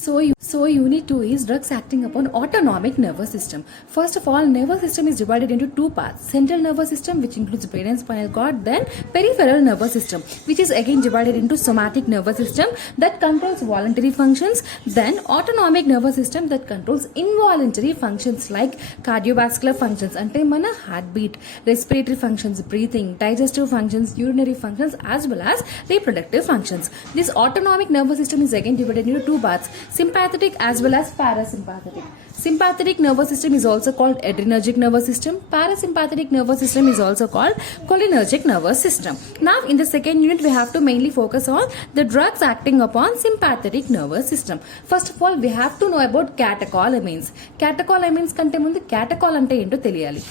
So unit 2 is drugs acting upon autonomic nervous system. First of all, nervous system is divided into two parts. Central nervous system, which includes brain and spinal cord, then peripheral nervous system, which is again divided into somatic nervous system that controls voluntary functions, then autonomic nervous system that controls involuntary functions like cardiovascular functions ante mana heartbeat, respiratory functions, breathing, digestive functions, urinary functions, as well as reproductive functions. This autonomic nervous system is again divided into two parts, sympathetic as well as parasympathetic. Sympathetic nervous system is also called adrenergic nervous system. Parasympathetic nervous system is also called cholinergic nervous system. Now in the second unit we have to mainly focus on the drugs acting upon sympathetic nervous system. First of all, we have to know about catecholamines. Catecholamines kante mundu catechol ante ento teliyali.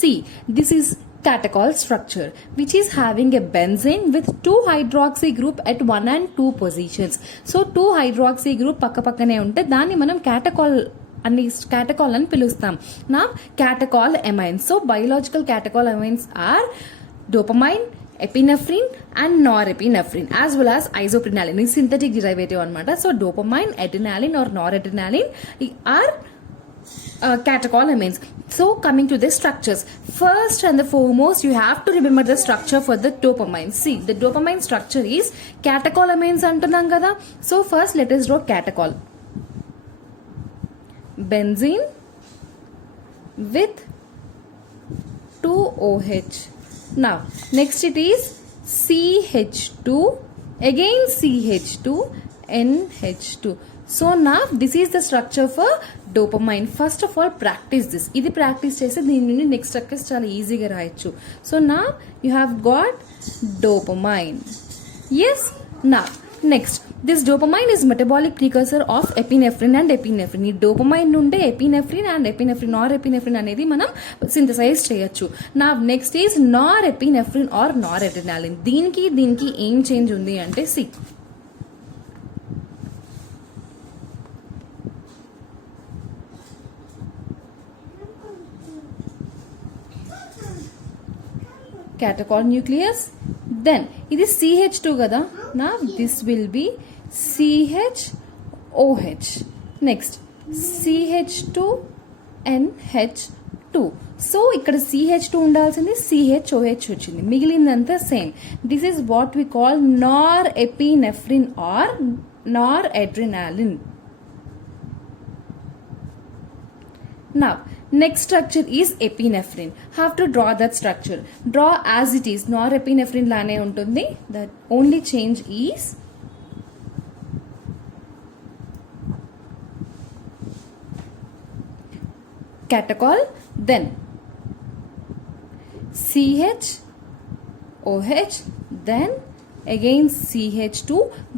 See, this is catechol structure, which is having a benzene with 2 hydroxy group at 1 and 2 positions. So 2 hydroxy group pakka pakkane unte danni manam catechol అని పిలుస్తాం. నా catechol amines. So biological catechol amines are dopamine, epinephrine and norepinephrine, as well as isoprenalin. Is synthetic derivative anamata. So dopamine, adrenaline or noradrenaline are catecholamines. So coming to the structures, first and the foremost you have to remember the structure for the dopamine. See, the dopamine structure is catecholamines antunnam kada. So first let us draw catechol. Benzene with 2OH. Now next it is CH2, again CH2, NH2. So now this is the structure for dopamine. First of all, practice this. Idi practice chese దీని నుండి next structures చాలా ఈజీగా రాయొచ్చు. So now you have got dopamine. Yes. Now next, this dopamine is metabolic precursor of epinephrine and epinephrine. ఈ dopamine నుండే epinephrine and epinephrine norepinephrine అనేది మనం సింథసైజ్ చేయొచ్చు. Now next is norepinephrine or noradrenaline. దీనికి ఏం చేంజ్ ఉంది అంటే see, catechol nucleus, then it is CH2 kada. Now this will be CHOH. Next CH2NH2. So ఇక్కడ CH2 ఉండాల్సింది CHOH వచ్చింది, మిగిలిందంతా same. This is what we call norepinephrine or noradrenaline. Now next structure is epinephrine. Have to draw that structure. Draw as it is. Norepinephrine lane untundi. The only change is catechol, then CHOH, then again CH2,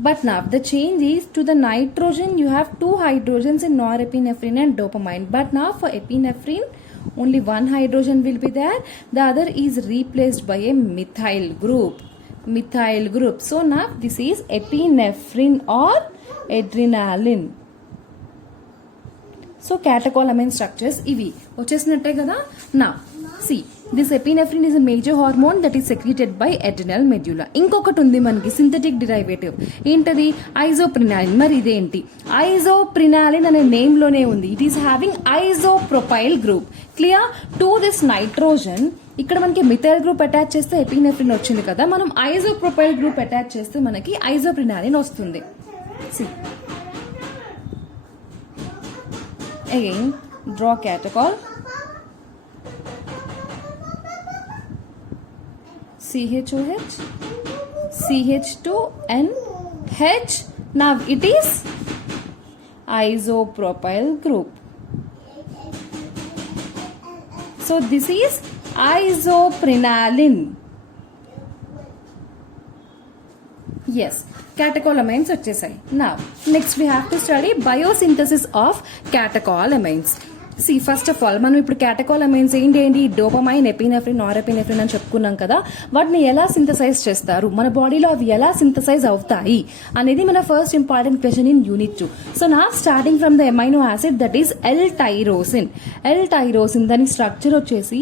but now the change is to the nitrogen. You have 2 hydrogens in norepinephrine and dopamine, but now for epinephrine only 1 hydrogen will be there, the other is replaced by a methyl group. So now this is epinephrine or adrenaline. So catecholamine structures ivi vachesinatte kada. Now see, this epinephrine is a major hormone that is secreted by adrenal medulla. ఇంకొకటి ఉంది మనకి synthetic derivative, ఏంటది? ఐజోప్రినాలిన్. మరి ఇదేంటి? ఐజోప్రినాలిన్ అనే name లోనే ఉంది. It is having isopropyl group. Clear? To this nitrogen ఇక్కడ మనకి మిథైల్ గ్రూప్ అటాచ్ చేస్తే ఎపినెఫ్రిన్ వచ్చింది కదా, మనం ఐజోప్రొపైల్ గ్రూప్ అటాచ్ చేస్తే మనకి ఐజోప్రినాలిన్ వస్తుంది. See again draw catechol, CHOH, CH2NH. Now it is isopropyl group. So this is isoprenaline. Yes, catecholamines వచ్చేసాయి. Now next we have to study biosynthesis of catecholamines. See, first of all మనం ఇప్పుడు catecholamines ఏంటి? Dopamine, epinephrine, norepinephrine అని చెప్పుకున్నాం కదా. వాటిని ఎలా సింథసైజ్ చేస్తారు, మన బాడీలో అవి ఎలా సింథసైజ్ అవుతాయి అనేది మన first important question in unit 2. So నా starting from the amino acid that is L-tyrosin. దాని స్ట్రక్చర్ వచ్చేసి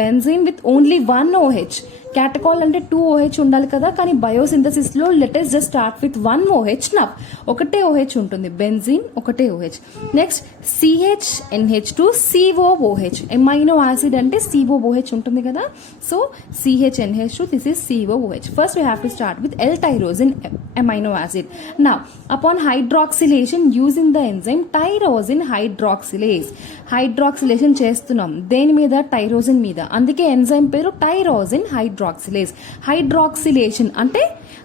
benzene with only 1 OH. Catechol అంటే 2 OH ఉండాలి కదా, కానీ బయోసింథసిస్ లో let's just start with 1 OH నా ఒకటే OH ఉంటుంది, బెంజీన్ ఒకటే OH. Next CHNH2 COOH, amino acid అంటే COOH ఉంటుంది కదా, so CHNH2 this is COOH. First we have to start with L-tyrosine amino acid. Now upon hydroxylation using the enzyme tyrosine hydroxylase, hydroxylation చేస్తున్నాం దేని మీద, tyrosine మీద, అందుకే enzyme పేరు tyrosine hydroxylase. Hydroxylation అంటే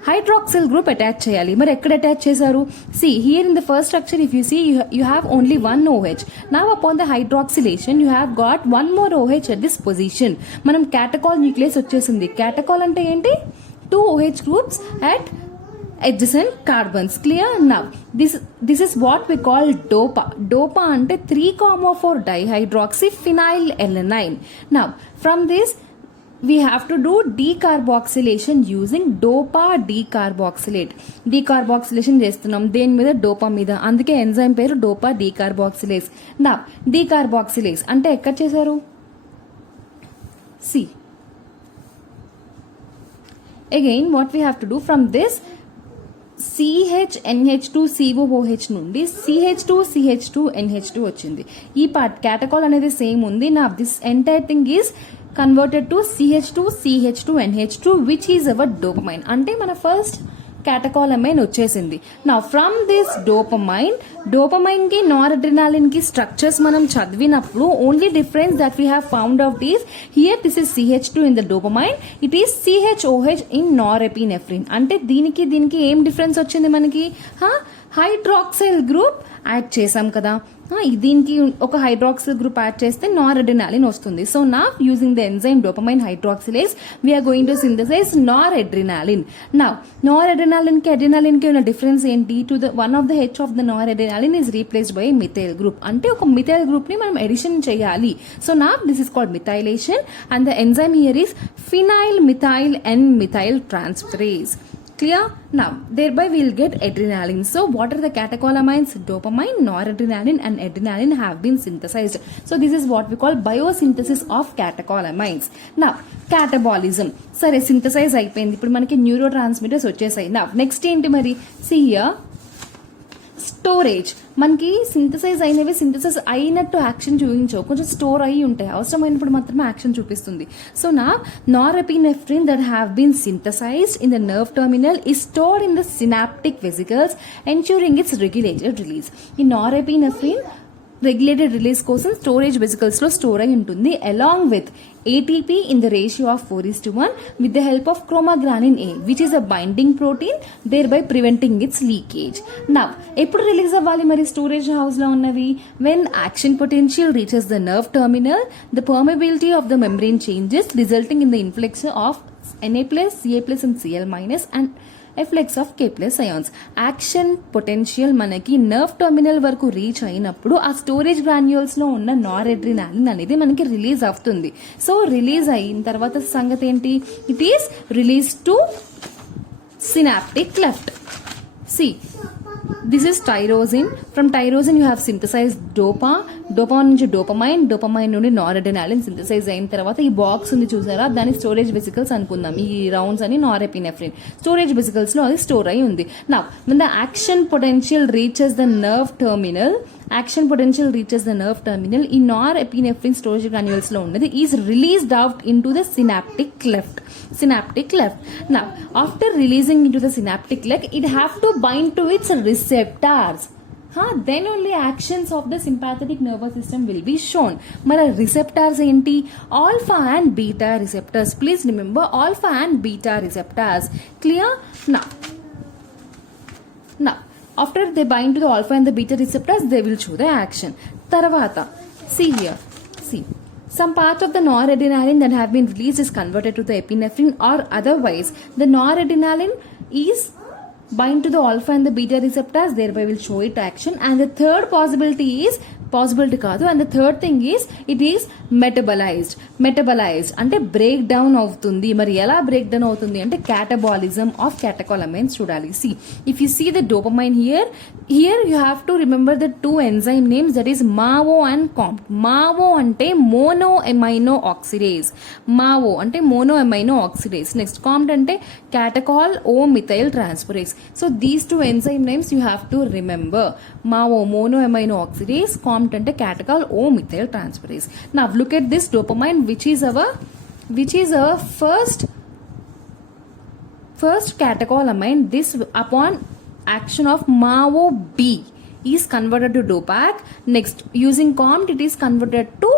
హైడ్రాక్సిల్ గ్రూప్ అటాచ్ చేయాలి. మరి ఎక్కడ అటాచ్ చేశారు? See here in the first structure if you see you have only 1 OH. Now upon the hydroxylation you have got 1 more OH at this position. మనం క్యాటకాల్ న్యూక్లియస్ వచ్చేసింది. క్యాటకాల్ అంటే ఏంటి? 2 OH groups at adjacent carbons. Clear? Now this is what we call dopa. Dopa ante 3,4 dihydroxyphenylalanine. Now from this we have to do decarboxylation using dopa decarboxylate. Decarboxylation చేస్తున్నాం దేని మీద, డోపా మీద, అందుకే ఎంజైమ్ పేరు డోపా డీకార్బాక్సిలేజ్. నా డీకార్బాక్సిలేజ్ అంటే ఎక్కడ చేశారు? See again what we have to do from this CHNH2COOH నుండి CH2CH2NH2 వచ్చింది. ఈ పార్ట్ క్యాటకాల్ అనేది సేమ్ ఉంది. నా this entire thing is converted to CH2CH2NH2 which is our dopamine. అంటే మన ఫస్ట్ క్యాటకాల్ అమైన్ వచ్చేసింది. నా ఫ్రమ్ దిస్ డోపమైన్ కి నార్అడ్రినాలిన్ కి స్ట్రక్చర్స్ మనం చదివినప్పుడు only difference that we have found out is here this is CH2 in the dopamine, it is CHOH in norepinephrine. అంటే దీనికి ఏం డిఫరెన్స్ వచ్చింది మనకి? హైడ్రాక్సిల్ గ్రూప్ యాడ్ చేసాం కదా, దీనికి ఒక హైడ్రాక్సిల్ గ్రూప్ యాడ్ చేస్తే నార్అడ్రినాలిన్ వస్తుంది. సో నా using the enzyme dopamine hydroxylase we're going to synthesize noradrenaline. నా నార్అడ్రినాలిన్ కి అడ్రినాలిన్ కి ఉన్న డిఫరెన్స్ ఏంటి? To the one of the H of the noradrenaline is replaced by methyl group. అంటే ఒక మిథైల్ గ్రూప్ ని మనం ఎడిషన్ చేయాలి. సో నా this is called methylation and the enzyme here is phenyl methyl and methyl transferase. Clear? Now thereby we will get adrenaline. So what are the catecholamines? Dopamine, noradrenaline and adrenaline have been synthesized. So this is what we call biosynthesis of catecholamines. Now catabolism. సరే సింథసైజ్ అయిపోయింది, ఇప్పుడు మనకి neuro transmitters వచ్చేసాయి. నా నెక్స్ట్ ఏంటి మరి? See here storage. మనకి సింథసైజ్ అయినవి సింథసైజ్ అయినట్టు యాక్షన్ చూపించవు, కొంచెం స్టోర్ అయ్యి ఉంటాయి, అవసరమైనప్పుడు మాత్రమే యాక్షన్ చూపిస్తుంది. సో నా norepinephrine that have been synthesized in the nerve terminal is stored in the synaptic vesicles ensuring its regulated release. ఈ నారెపినెఫ్రిన్ రెగ్యులేటెడ్ రిలీజ్ కోసం స్టోరేజ్ వెసికల్స్ లో స్టోర్ అయి ఉంటుంది along with ATP in the ratio of 4:1 with the help of chromogranin A, which is a binding protein, thereby preventing its leakage. Now ఎప్పుడు రిలీజ్ అవ్వాలి మరి storage house లో ఉన్నవి? when action potential reaches the nerve terminal, the permeability of the membrane changes resulting in the influx of Na+, Ca+ and Cl- and efflux of K+ ions. Action potential మనకి nerve terminal వరకు reach అయినప్పుడు ఆ storage granules లో ఉన్న నార్అడ్రినాలిన్ అనేది మనకి రిలీజ్ అవుతుంది. సో రిలీజ్ అయిన తర్వాత సంగతి ఏంటి? It is release to synaptic cleft. See this is tyrosine. From tyrosine you have synthesize dopa నుంచి డోపమైన్ నుండి నార్అడ్రినాలిన్ సింథసైజ్ అయిన తర్వాత ఈ బాక్స్ ఉంది చూసారా, దాని స్టోరేజ్ వెసికల్స్ అనుకుందాం. ఈ రౌండ్స్ అని నారెపినెఫ్రిన్ స్టోరేజ్ వెసికల్స్ లో అది స్టోర్ అయి ఉంది. నా when the action potential reaches the nerve terminal, ఈ నారెపినెఫ్రిన్ స్టోరేజ్ గ్రాన్యూల్స్ లో ఉన్నది is released out in to the synaptic cleft. Now after releasing into the synaptic cleft, it have to bind to its receptors. Then only actions of the sympathetic nervous system will be shown. Mara receptors enti? Alpha and beta receptors. Please remember alpha and beta receptors. Clear? Now after they bind to the alpha and the beta receptors, they will show the action. Taravata, see here, some part of the noradrenaline that have been released is converted to the epinephrine, or otherwise the noradrenaline is bind to the alpha and the beta receptors, thereby will show it action. And the third possibility is possibility కాదు. And the third thing is it is metabolized అంటే break down అవుతుంది. మరి ఎలా break down అవుతుంది అంటే catabolism of catecholamines చూడాలి. See if you see the dopamine here you have to remember the two enzyme names, that is MAO and COMT. MAO అంటే mono amino oxidase, MAO అంటే mono amino oxidase. Next COMT అంటే catechol O methyl transferase. So these two enzyme names you have to remember. MAO mono amino oxidase, COMT అంటే catechol O methyl transferase. Now look at this dopamine, which is our first catecholamine. This upon action of MAO B is converted to dopac. Next, using COMT, it is converted to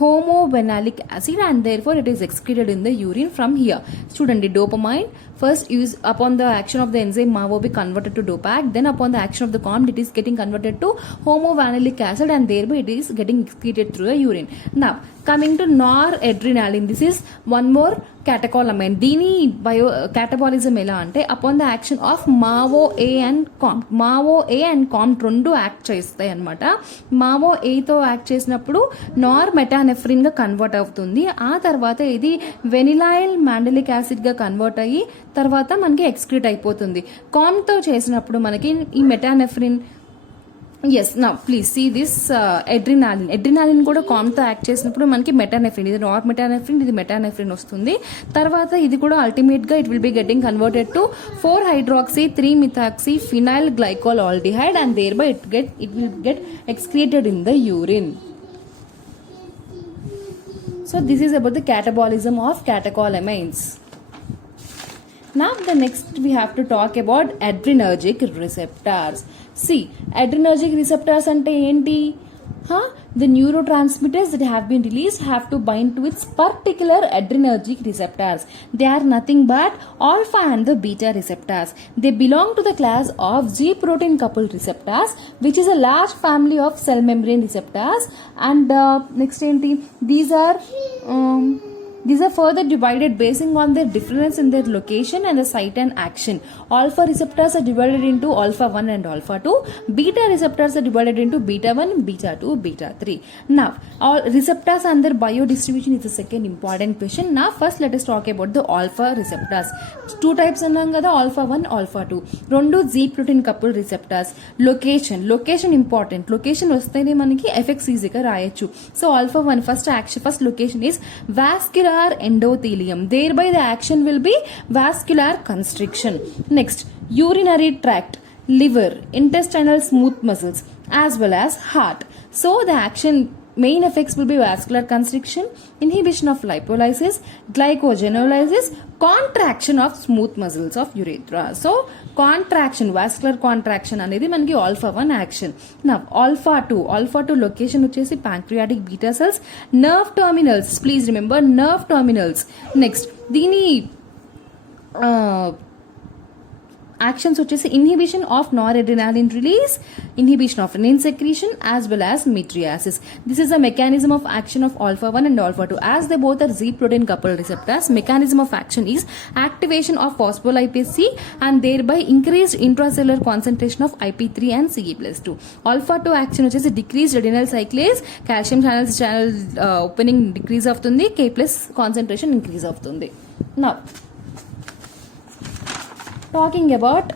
homovenalic acid and therefore it is excreted in the urine from here. Student, the dopamine first use upon the action of the enzyme MAO be converted to dopac, then upon the action of the COMT it is getting converted to homovenalic acid and thereby it is getting excreted through the urine. Now coming to noradrenaline, this is one more catecholamine. దీని catabolism ఎలా అంటే upon the action of MAO A and COMT. MAO A and COMT రెండు act చేస్తాయి అనమాట. మావో ఏతో యాక్ట్ చేసినప్పుడు నార్ మెటానెఫ్రిన్ గా కన్వర్ట్ అవుతుంది. ఆ తర్వాత ఇది వెనిలైల్ మాండలిక్ యాసిడ్ గా కన్వర్ట్ అయ్యి తర్వాత మనకి ఎక్స్క్రీట్ అయిపోతుంది. కాంప్ట్ తో చేసినప్పుడు మనకి ఈ మెటానెఫ్రిన్ ఎస్ నా ప్లీజ్ సీ దిస్ ఎడ్రినాలిన్ కూడా కామ్తో యాక్ట్ చేసినప్పుడు మనకి మెటానెఫ్రిన్, ఇది నార్ మెటానెఫ్రిన్, ఇది మెటానెఫ్రిన్ వస్తుంది. తర్వాత ఇది కూడా అల్టిమేట్గా it will be getting converted to 4-hydroxy 3-methoxy phenyl glycol aldehyde and thereby it will get excreted in the urine. So this is about the catabolism of catecholamines. Now the next we have to talk about adrenergic receptors. See, adrenergic receptors ante enti? The neurotransmitters that have been released have to bind to its particular adrenergic receptors. They are nothing but alpha and the beta receptors. They belong to the class of G protein coupled receptors, which is a large family of cell membrane receptors. And next enti? These are further divided basing on their difference in their location and the site and action. Alpha receptors are divided into alpha 1 and alpha 2. Beta receptors are divided into beta 1, beta 2, beta 3. Now, all receptors and their biodistribution is the second important question. Now, first let us talk about the alpha receptors. Two types annam kada, alpha 1, alpha 2. Rendu Z protein coupled receptors. Location important. Location vastene manaki effects easy ga rayachu. So, alpha 1 first location is vascular endothelium. Thereby the action will be vascular constriction. Next, urinary tract, liver, intestinal smooth muscles as well as heart. So the action main effects will be vascular constriction, inhibition of lipolysis, glycogenolysis, contraction of smooth muscles of urethra. So contraction, vascular contraction అనేది మనకి alpha 1 action. Now alpha 2 location వచ్చేసి pancreatic beta cells, nerve terminals, please remember nerve terminals. Next దీని actions వచ్చేసి inhibition of noradrenaline release, inhibition of renin secretion as well as mydriasis. This is a mechanism of action of alpha 1 and alpha 2. As they both are Z protein coupled receptors, mechanism of action is activation of phospholipase C and thereby increased intracellular concentration of IP3 and Ce+2. Alpha 2 action వచ్చేసి decreased adenyl cyclase, calcium channel opening decrease అవుతుంది, K+ concentration increase అవుతుంది. Now talking about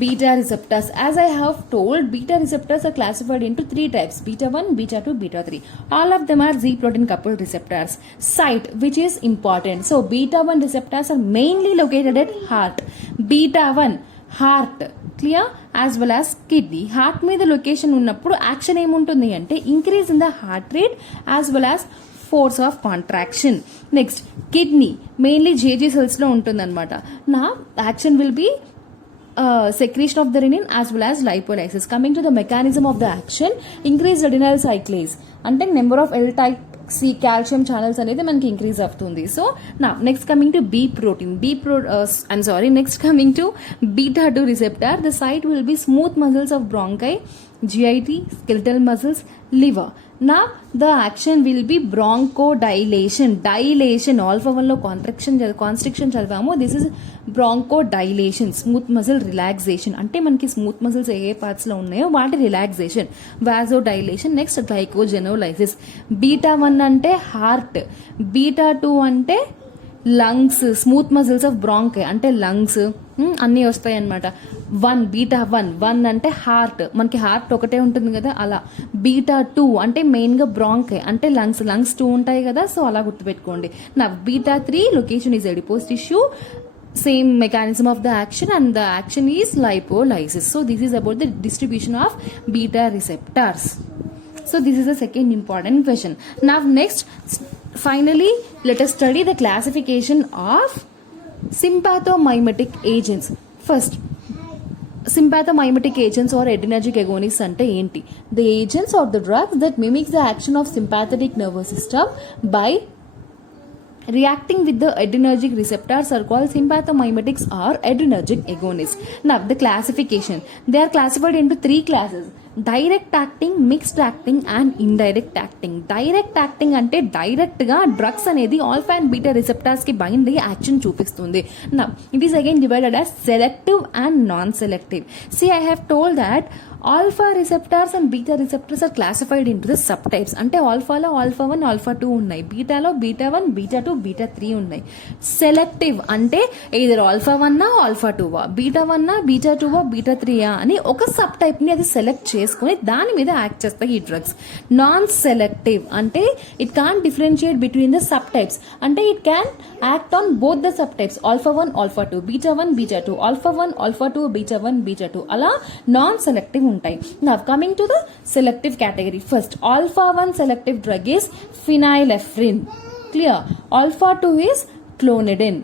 beta receptors, as I have told, beta receptors are classified into 3 types: beta 1, beta 2, beta 3. All of them are Z protein coupled receptors. Site, which is important. So beta 1 receptors are mainly located at heart. Beta 1 heart, clear, as well as kidney. Heart మీద లొకేషన్ ఉన్నప్పుడు యాక్షన్ ఏముంటుంది అంటే increase in the heart rate as well as force of contraction. Next kidney mainly JG cells లో ఉంటుంది అనమాట. నా action will be secretion of the renin as well as lipolysis. Coming to the mechanism of the action, increased adenyl cyclase అంటే number of L type C calcium channels అనేది మనకి increase అవుతుంది. So నా next coming to B protein, next coming to beta 2 receptor. The site will be smooth muscles of bronchi, GIT, skeletal muscles, liver. Now the action will be bronchodilation. Dilation, alpha 1 లో constriction చదివాము. This is bronchodilation, smooth muscle relaxation. అంటే మనకి smooth muscles ఏ పార్ట్స్ లో ఉన్నాయో వాటి relaxation. Vasodilation. Next glycogenolysis. Beta 1 అంటే heart, beta 2 అంటే lungs, smooth muscles of bronchi అంటే లంగ్స్ అన్నీ వస్తాయి అనమాట. బీటా వన్ అంటే హార్ట్, మనకి హార్ట్ ఒకటే ఉంటుంది కదా అలా. బీటా 2 అంటే మెయిన్గా బ్రాంకే అంటే లంగ్స్ 2 ఉంటాయి కదా, సో అలా గుర్తుపెట్టుకోండి. నా బీటా 3 location is adipose tissue, same mechanism of the action, and the action is lipolysis. So this is about the distribution of beta receptors. So this is the second important question. Now next, finally let us study the classification of sympathomimetic agents. First, sympathomimetic agents or adrenergic agonists ante enti? The agents or the drugs that mimics the action of sympathetic nervous system by reacting with the adrenergic receptors are called sympathomimetics or adrenergic agonists. Now the classification, they are classified into 3 classes: direct acting, mixed acting and indirect acting. Direct acting అంటే డైరెక్ట్ గా డ్రగ్స్ అనేది alpha and beta receptors కి బైండ్ అయ్యి యాక్షన్ చూపిస్తుంది. Now it is again divided as selective and non selective. See, I have told that alpha receptors and beta receptors are classified into the subtypes. అంటే ఆల్ఫాలో ఆల్ఫా 1, alpha 2 ఉన్నాయి, బీటాలో బీటా 1, బీటా 2, బీటా 3 ఉన్నాయి. సెలెక్టివ్ అంటే either alpha 1 alpha 2, beta 1 beta 2, బీటా 3 అని ఒక sub type ని అది సెలెక్ట్ చేసుకుని దాని మీద యాక్ట్ చేస్తాయి ఈ డ్రగ్స్. నాన్ సెలెక్టివ్ అంటే it can differentiate between the sub types, అంటే it can act on both the sub types, alpha 1 alpha 2, beta 1 beta 2, alpha 1 alpha 2, beta 1 beta 2, అలా నాన్ సెలెక్టివ్ ఉంటాయి. Now coming to the selective category, first alpha 1 selective drug is phenylephrine. Clear? Alpha 2 is clonidine.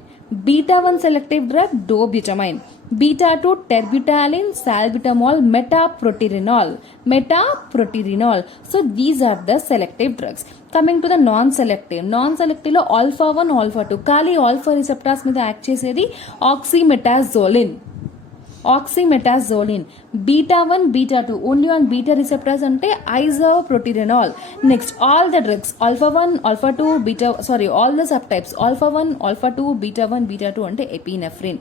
Beta 1 selective drug dobutamine. Beta 2 terbutaline, salbutamol, metaproterenol. So these are the selective drugs. Coming to the non-selective లో alpha 1 alpha 2 ఖాళీ alpha receptors మీద యాక్ట్ చేసేది oxymetazoline. Beta 1 beta 2 only on beta receptors అంటే isoproterenol. Next, all the drugs alpha 1 alpha 2 beta, all the subtypes alpha 1 alpha 2 beta 1 beta 2 అంటే epinephrine.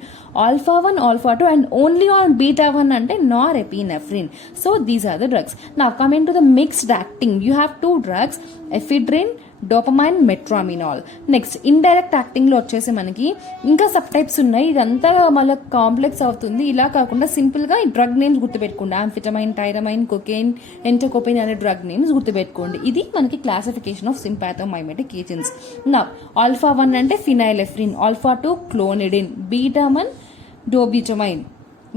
Alpha 1 alpha 2 and only on beta 1 అంటే norepinephrine. So these are the drugs. Now coming to the mixed acting, you have 2 drugs, ephedrine, dopamine, metaraminol. Next indirect acting లో వచ్చేసి మనకి ఇంకా sub types ఉన్నాయి, ఇదంతా మళ్ళీ కాంప్లెక్స్ అవుతుంది. ఇలా కాకుండా సింపుల్ గా ఈ డ్రగ్ నేమ్స్ గుర్తుపెట్టుకోండి. ఆంఫిటమైన్, టైరమైన్, కొకైన్, ఎంటోకోపైన్ అనే డ్రగ్ నేమ్స్ గుర్తుపెట్టుకోండి. ఇది మనకి classification of sympathomimetic agents. Now alpha 1 అంటే phenylephrine, alpha 2 clonidine, beta 1 dobutamine,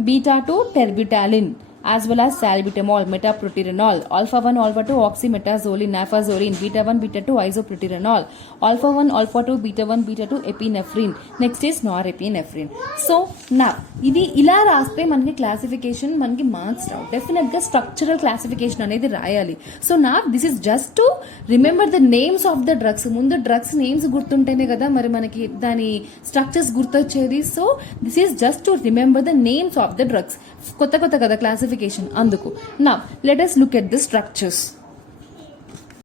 beta 2 terbutaline, as well as salbutamol, metaproterenol, alpha 1 alpha 2 oxymetazoline, nafazoline, beta 1 beta 2 isoproterenol, alpha 1 alpha 2 beta 1 beta 2 epinephrine. Next is norepinephrine. So now ఇది ఇలా రాస్తే మనకి క్లాసిఫికేషన్ మనకి మార్క్స్ రావు. డెఫినెట్ గా స్ట్రక్చరల్ క్లాసిఫికేషన్ అనేది రాయాలి. సో నా this is just to remember the names of the drugs. ముందు డ్రగ్స్ నేమ్స్ గుర్తుంటేనే కదా మరి మనకి దాని స్ట్రక్చర్స్ గుర్తొచ్చేది. So this is just to remember the names of the drugs. కొత్త కదా క్లాసిఫికేషన్ అందుకు. Now let us look at the structures.